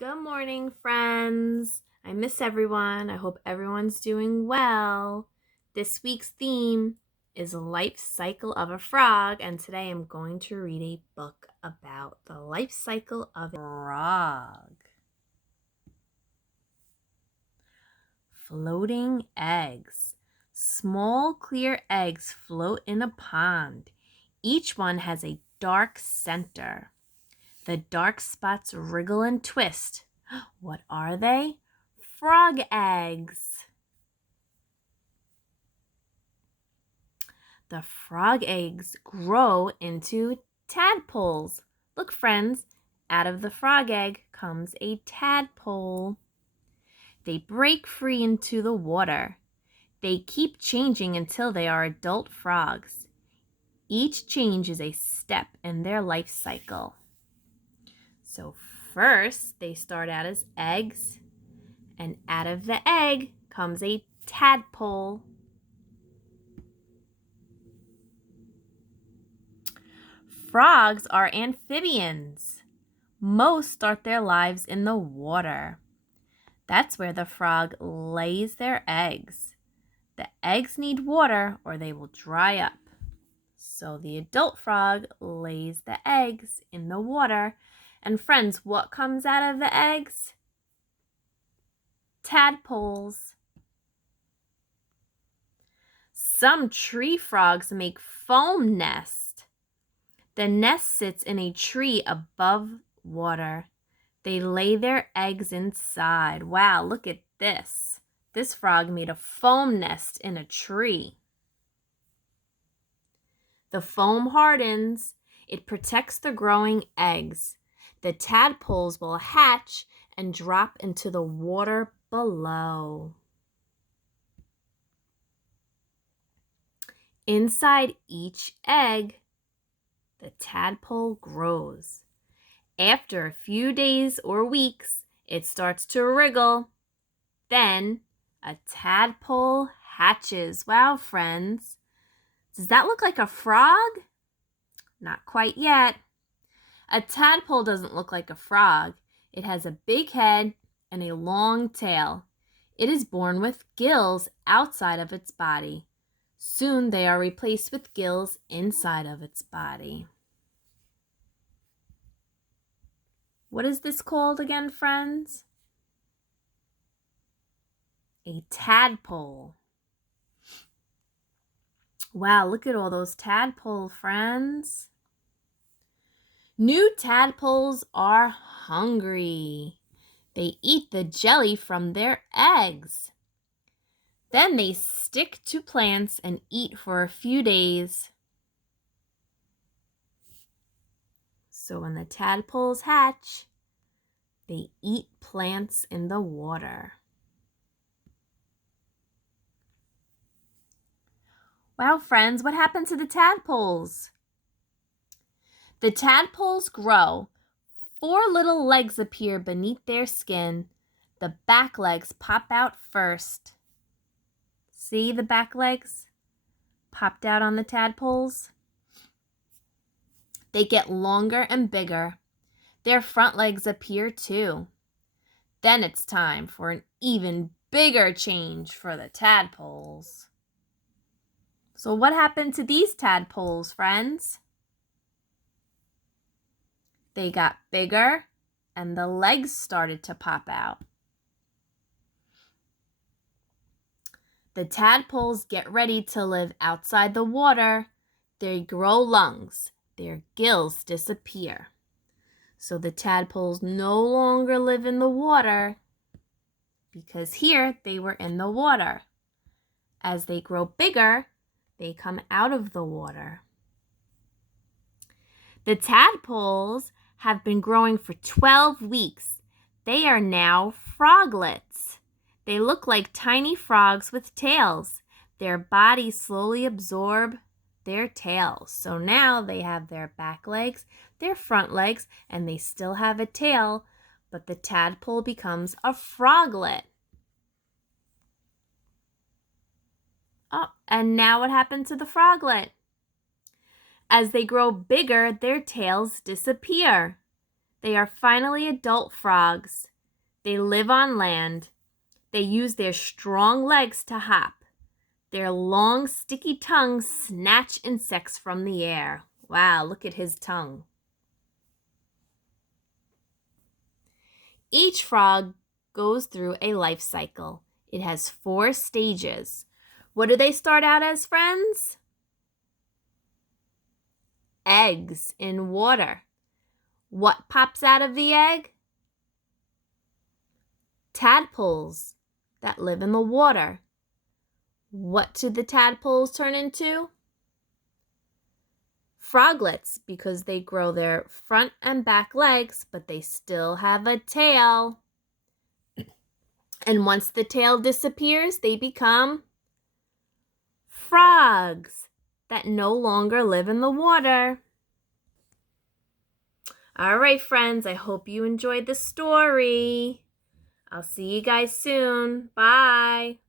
Good morning, friends. I miss everyone. I hope everyone's doing well. This week's theme is Life Cycle of a Frog, and today I'm going to read a book about the life cycle of a frog. Floating eggs. Small clear eggs float in a pond. Each one has a dark center. The dark spots wriggle and twist. What are they? Frog eggs. The frog eggs grow into tadpoles. Look, friends, out of the frog egg comes a tadpole. They break free into the water. They keep changing until they are adult frogs. Each change is a step in their life cycle. So first, they start out as eggs, and out of the egg comes a tadpole. Frogs are amphibians. Most start their lives in the water. That's where the frog lays their eggs. The eggs need water or they will dry up. So the adult frog lays the eggs in the water. And friends, what comes out of the eggs? Tadpoles. Some tree frogs make foam nests. The nest sits in a tree above water. They lay their eggs inside. Wow, look at this. This frog made a foam nest in a tree. The foam hardens. It protects the growing eggs. The tadpoles will hatch and drop into the water below. Inside each egg, the tadpole grows. After a few days or weeks, it starts to wriggle. Then a tadpole hatches. Wow, friends. Does that look like a frog? Not quite yet. A tadpole doesn't look like a frog. It has a big head and a long tail. It is born with gills outside of its body. Soon they are replaced with gills inside of its body. What is this called again, friends? A tadpole. Wow, look at all those tadpole friends. New tadpoles are hungry. They eat the jelly from their eggs. Then they stick to plants and eat for a few days. So when the tadpoles hatch, they eat plants in the water. Wow, friends, what happened to the tadpoles? The tadpoles grow. 4 little legs appear beneath their skin. The back legs pop out first. See the back legs popped out on the tadpoles? They get longer and bigger. Their front legs appear too. Then it's time for an even bigger change for the tadpoles. So what happened to these tadpoles, friends? They got bigger and the legs started to pop out. The tadpoles get ready to live outside the water. They grow lungs. Their gills disappear. So the tadpoles no longer live in the water because here they were in the water. As they grow bigger, they come out of the water. The tadpoles have been growing for 12 weeks. They are now froglets. They look like tiny frogs with tails. Their bodies slowly absorb their tails. So now they have their back legs, their front legs, and they still have a tail, but the tadpole becomes a froglet. Oh, and now what happened to the froglet? As they grow bigger, their tails disappear. They are finally adult frogs. They live on land. They use their strong legs to hop. Their long, sticky tongues snatch insects from the air. Wow, look at his tongue. Each frog goes through a life cycle. It has 4 stages. What do they start out as, friends? Eggs in water. What pops out of the egg? Tadpoles that live in the water. What do the tadpoles turn into? Froglets, because they grow their front and back legs, but they still have a tail. And once the tail disappears, they become frogs that no longer live in the water. All right, friends, I hope you enjoyed the story. I'll see you guys soon. Bye.